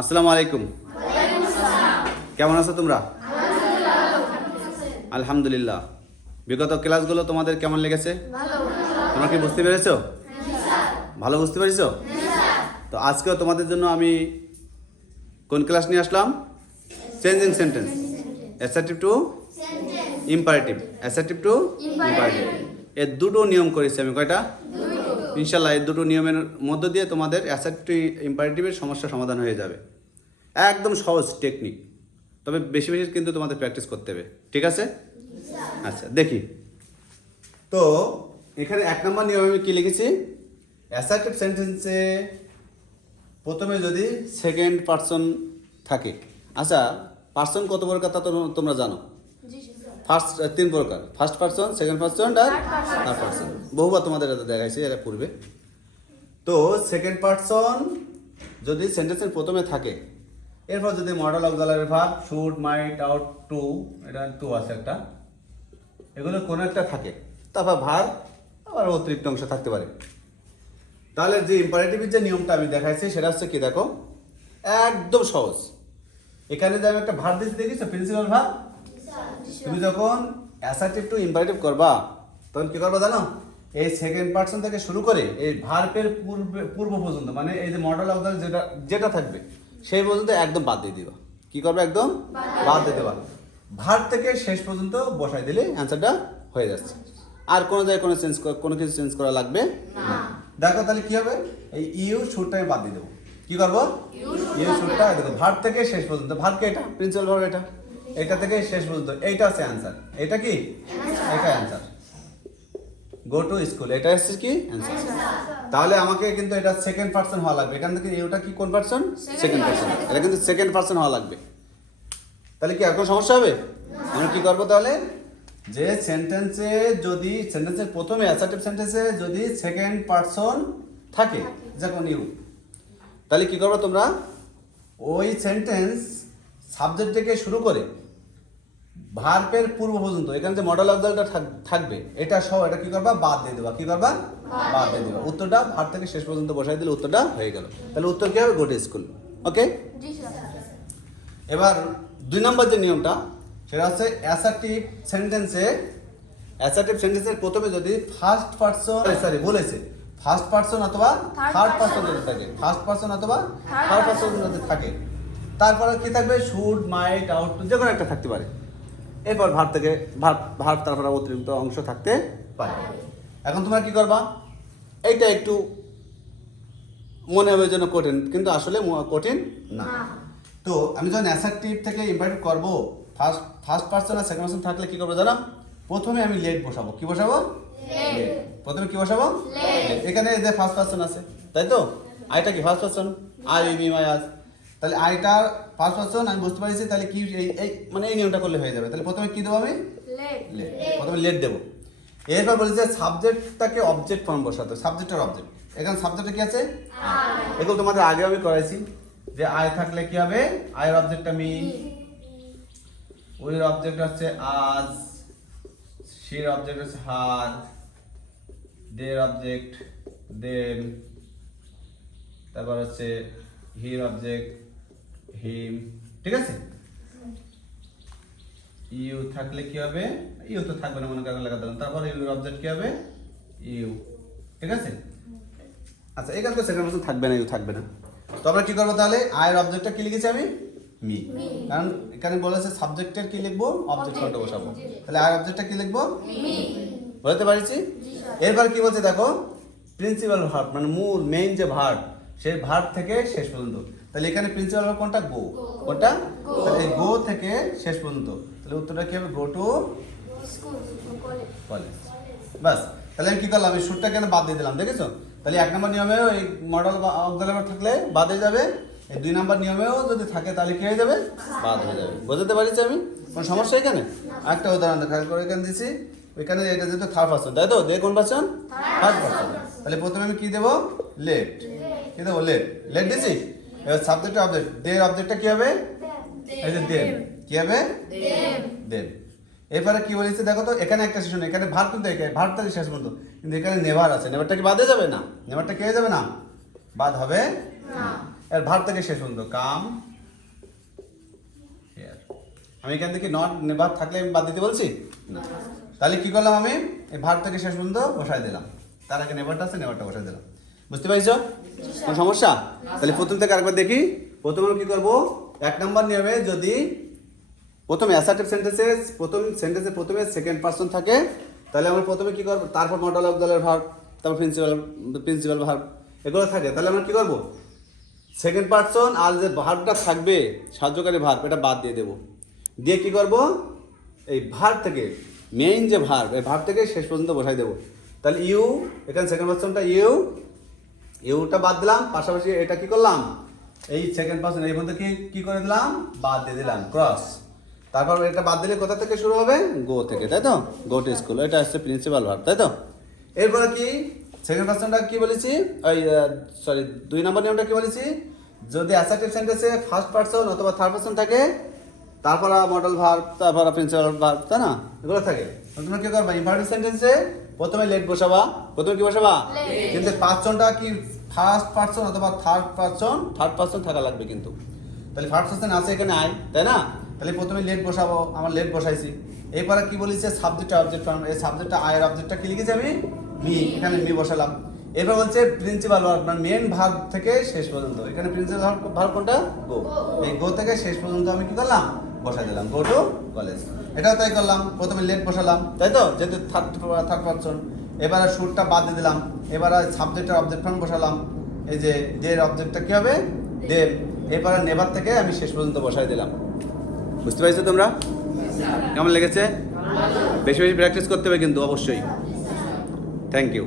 আসসালামু আলাইকুম। কেমন আছো তোমরা? আলহামদুলিল্লাহ। বিগত ক্লাসগুলো তোমাদের কেমন লেগেছে? তোমরা কি বুঝতে পেরেছো? ভালো বুঝতে পেরেছো? তো আজকেও তোমাদের জন্য আমি কোন ক্লাস নিয়ে আসলাম? Changing sentence, assertive to imperative, assertive to imperative. এর দুটো নিয়ম করেছি আমি। কয়টা? ইনশাল্লাহ এই দুটো নিয়মের মধ্য দিয়ে তোমাদের অ্যাসার্টিভ টু ইম্পারেটিভের সমস্যা সমাধান হয়ে যাবে। একদম সহজ টেকনিক, তবে বেশি বেশি কিন্তু তোমাদের প্র্যাকটিস করতে হবে। ঠিক আছে? আচ্ছা দেখি তো এখানে 1 নম্বর নিয়ম আমি কি লিখেছি? অ্যাসার্টিভ সেন্টেন্সে প্রথমে যদি সেকেন্ড পারসন থাকে। আচ্ছা, পারসন কত প্রকার তা তো তোমরা জানো। ফার্স্ট 3 প্রকার: ফার্স্ট পারসন, সেকেন্ড পারসন আর থার্ড পারসন। বহুবার তোমাদের এটা দেখাইছি এর পূর্বে। তো সেকেন্ড পারসন যদি সেন্টেন্সের প্রথমে থাকে, এরপর যদি model auxiliary verb should, might, ought, to, এটা টু আছে একটা, এগুলো কোনো একটা থাকে, তারপর ভার্ব আবার অতিরিক্ত অংশ থাকতে পারে। তাহলে যে ইম্পারেটিভের যে নিয়মটা আমি দেখাইছি সেটা হচ্ছে কি, দেখো একদম সহজ। এখানে যে আমি একটা ভার্ব দিচ্ছি, দেখিছো প্রিন্সিপাল ভার্ব। তুমি যখন অ্যাসার্টিভ টু ইম্পারেটিভ করবা তখন কি করবা জানো? এই সেকেন্ড পারসন থেকে শুরু করে এই ভার্বের পূর্ব পর্যন্ত, মানে এই যে মডেল অক্সিলারি যেটা যেটা থাকবে সেই পর্যন্ত একদম বাদ দিয়ে দিবা। কি করবে? একদম বাদ দিয়ে দেবা। ভার্ব থেকে শেষ পর্যন্ত বসাই দিলে অ্যান্সারটা হয়ে যাচ্ছে। আর কোনো জায়গায় কোনো কিছু চেঞ্জ করা লাগবে না। দেখো তাহলে কি হবে? এই ইউ শুডটা আমি বাদ দিয়ে দেবো। কি করবো? ইউ শুডটা দেখো ভার্ব থেকে শেষ পর্যন্ত। ভার্বকে এটা প্রিন্সিপাল ভার্ব, এটা থেকে শেষ পর্যন্ত এইটা আছে অ্যান্সার। এটা কি? এটা অ্যান্সার। গো টু স্কুল, এটা হচ্ছে কি অ্যান্সার। তাহলে আমাকে কিন্তু এটা সেকেন্ড পারসন হওয়া লাগবে। এখান থেকে এটা কি কোন পারসন? Second person. এটা কিন্তু সেকেন্ড পারসন হওয়া লাগবে। তাহলে কি আর কোনো সমস্যা হবে? আমরা কি করবো তাহলে? যে সেন্টেন্সে যদি সেন্টেন্সের প্রথমে অ্যাসার্টিভ সেন্টেন্সে যদি সেকেন্ড পারসন থাকে, যেমন ইউ, তাহলে কি করবো তোমরা? ওই সেন্টেন্স সাবজেক্ট থেকে শুরু করে ভার্বের পূর্ব পর্যন্ত এখানে যে মডেল অক্সিলারিটা থাকবে এটা সহ এটা কি করবা? বাদ দিয়ে দেবা। কি করবা? বাদ দিয়ে দেবা। উত্তরটা ভার্ব থেকে শেষ পর্যন্ত বসাই দিলে উত্তরটা হয়ে গেল। তাহলে উত্তর কি হবে? Go to school. ওকে। এবার 2 নম্বর যে নিয়মটা সেটা হচ্ছে অ্যাসার্টিভ সেন্টেন্সের প্রথমে যদি ফার্স্ট পারসন অথবা থার্ড পারসন যদি থাকে, ফার্স্ট পারসন অথবা থার্ড পারসন যদি থাকে, তারপরে কি থাকবে? শুড, মাইট, আউট, যে কোনো একটা থাকতে পারে। এরপর ভার্ব থেকে ভার্ব তারপরে অতিরিক্ত অংশ থাকতে পারে। এখন তোমরা কি করবা? এইটা একটু মনে হবে যেন কঠিন, কিন্তু আসলে কঠিন না। তো আমি যখন অ্যাসার্টিভ থেকে ইম্পারেটিভ করব, ফার্স্ট পারসন আর সেকেন্ড পারসন থাকলে কি করবো জানো? প্রথমে আমি লেট বসাবো। কি বসাবো? লেট। প্রথমে কি বসাবো? লেট। এখানে যে ফার্স্ট পারসন আছে, তাই তো? আইটা কি ফার্স্ট পারসন? আই, মি, মাই, আস। তাহলে আইটা ফার্স্ট পারসন আমি বুঝতে পারছি। তাহলে কি এই মানে এই নিয়মটা করলে হয়ে যাবে। তাহলে প্রথমে কি দেবো আমি? লেট। প্রথমে লেট দেবো। এরপর বলি যে সাবজেক্টটাকে অবজেক্ট ফর্ম বসাতে। সাবজেক্টের অবজেক্ট, এখানে সাবজেক্টে কি আছে? এগুলো তোমাদের আগে আমি করাইছি যে আই থাকলে কি হবে? আয়ের অবজেক্টটা মি, ওর অবজেক্ট হচ্ছে আজ, শির অবজেক্ট হচ্ছে হার, দের অবজেক্ট দেম, তারপর হচ্ছে হির অবজেক্ট হিম। ঠিক আছে? ইউ থাকলে কি হবে? ইউ তো থাকবে না, মনে করেন লাগাতে হবে। তারপর ইউর অবজেক্ট কি হবে? ইউ। ঠিক আছে? আচ্ছা, এখানে তো সেকেন্ড পারসন থাকবে না, ইউ থাকবে না। তো আমরা কি করবো তাহলে? আয়ের অবজেক্টটা কি লিখেছি আমি? মি। কারণ এখানে বলেছে সাবজেক্টের কি লিখবো? অবজেক্ট ফর্মটা বসাবো। তাহলে আয়ের অবজেক্টটা কি লিখবো? মি। বলতে পারছি? এরপর কি বলছে দেখো, প্রিন্সিপাল ভার্ব মানে মূল মেইন যে ভার্ব, সেই ভার্ব থেকে শেষ পর্যন্ত। তাহলে এখানে প্রিন্সিপাল ভার্ব কোনটা? গো। কোনটা? তাহলে এই গো থেকে শেষ পর্যন্ত। তাহলে উত্তরটা কি হবে? Go to college. বাস। তাহলে আমি কি করলাম? আমি শুটটা কেন বাদ দিয়ে দিলাম, দেখেছো? তাহলে 1 নম্বর নিয়মেও এই মডেল অক্সিলারি থাকলে বাদ হয়ে যাবে। এই 2 নম্বর নিয়মেও যদি থাকে তাহলে কি হয়ে যাবে? বাদ হয়ে যাবে। বুঝতে পারছি আমি? কোনো সমস্যা এখানে? একটা উদাহরণ দেখা করে এখানে দিছি। ওইখানে এটা যেহেতু থার্ড পারসন, তাই তো? দে কোন পারসন? Third person. তাহলে প্রথমে আমি কি দেবো? লেট। কি দেবো? লেট। লেট দিছি। এবার সাবজেক্ট অবজেক্ট, দের অবজেক্টটা কি হবে? এই যে দেম। কি হবে? দেম। এরপরে কি বলেছে দেখো তো, এখানে একটা সেশন, এখানে ভার্ব কিন্তু ভার্ব থেকে শেষ পর্যন্ত, কিন্তু এখানে নেভার আছে। নেভারটা কি বাদ হয়ে যাবে? না। নেভারটা কি হয়ে যাবে? না, বাদ হবে না। এর ভার্ব থেকে শেষ পর্যন্ত কাম হিয়ার। আমি এখান থেকে নট নেভার থাকলে আমি বাদ দিতে বলছি না। তাহলে কি করলাম, আমি এই ভার্ব থেকে শেষ পর্যন্ত বসাই দিলাম, তার আগে নেভারটা আছে, নেভারটা বসাই দিলাম। বুঝতে পারছো কোন সমস্যা? তাহলে প্রথম থেকে আরেকবার দেখি। প্রথমে কি করব, 1 নম্বর নিয়মে যদি প্রথমে অ্যাসার্টিভ সেন্টেন্সে প্রথমে সেকেন্ড পারসন থাকে, তাহলে আমরা প্রথমে কি করব, তারপর মডেল অফ দলের ভার্ব, তারপর প্রিন্সিপাল ভার্ব এগুলো থাকে। তাহলে আমরা কি করব, সেকেন্ড পারসন আর যে ভার্বটা থাকবে সাহায্যকারী ভার্ব এটা বাদ দিয়ে দেব, দিয়ে কি করব, এই ভার্ব থেকে মেইন যে ভার্ব, এই ভার্ব থেকে শেষ পর্যন্ত বসাই দেব। তাহলে ইউ, এখানে সেকেন্ড পারসনটা ইউটা বাদ দিলাম, পাশাপাশি এটা কি করলাম, এই সেকেন্ড পারসন এই মধ্যে কি করে দিলাম, বাদ দিয়ে দিলাম, ক্রস। তারপর এটা বাদ দিলে কোথা থেকে শুরু হবে, গো থেকে, তাই তো, গো টু স্কুল, এটা হচ্ছে প্রিন্সিপাল ভার্ব, তাই তো। এরপরে কি সেকেন্ড পারসনটা কি বলেছি, ওই 2 নম্বর নিয়মটা কি বলেছি, যদি অ্যাসার্টিভ সেন্টেন্সে ফার্স্ট পারসন অথবা থার্ড পারসন থাকে, তারপর মডেল ভার্ব, তারপর প্রিন্সিপাল ভার্ব, তাই না, এগুলো থাকে। তোমরা কি করবা, ইম্পারেটিভ সেন্টেন্সে প্রথমে লেট বসাবা, প্রথমে কি বসাবা, কিন্তু পার্সনটা কি ফার্স্ট পারসন অথবা থার্ড পারসন থাকা লাগবে কিন্তু। তাহলে ফার্স্ট পারসন আছে এখানে আই, তাই না, তাহলে প্রথমে লেট বসাবো, আমার লেট বসাইছি। এরপরে কি বলেছে, সাবজেক্ট অবজেক্ট ফর্ম, এই সাবজেক্টটা আয়ের অবজেক্টটা কি লিখেছি আমি, মি, এখানে মি বসালাম। এরপর বলছে প্রিন্সিপাল ভার্ব, মানে মেন ভার্ব থেকে শেষ পর্যন্ত, এখানে প্রিন্সিপাল ভার্ব কোনটা, গো, এই গো থেকে শেষ পর্যন্ত আমি কি করলাম, বসাই দিলাম, গো টু কলেজ। এটাও তাই করলাম, প্রথমে লেট বসালাম, তাই তো, যেহেতু থার্ড পারসন। এবারে শুটটা বাদ দিয়ে দিলাম, এবারে সাবজেক্টের অবজেক্ট ফর্ম বসালাম, এই যে দের অবজেক্টটা কি হবে, দেব। এবারে নেভার থেকে আমি শেষ পর্যন্ত বসাই দিলাম। বুঝতে পারছো তোমরা? কেমন লেগেছে? বেশি বেশি প্র্যাকটিস করতে হবে কিন্তু অবশ্যই। Thank you.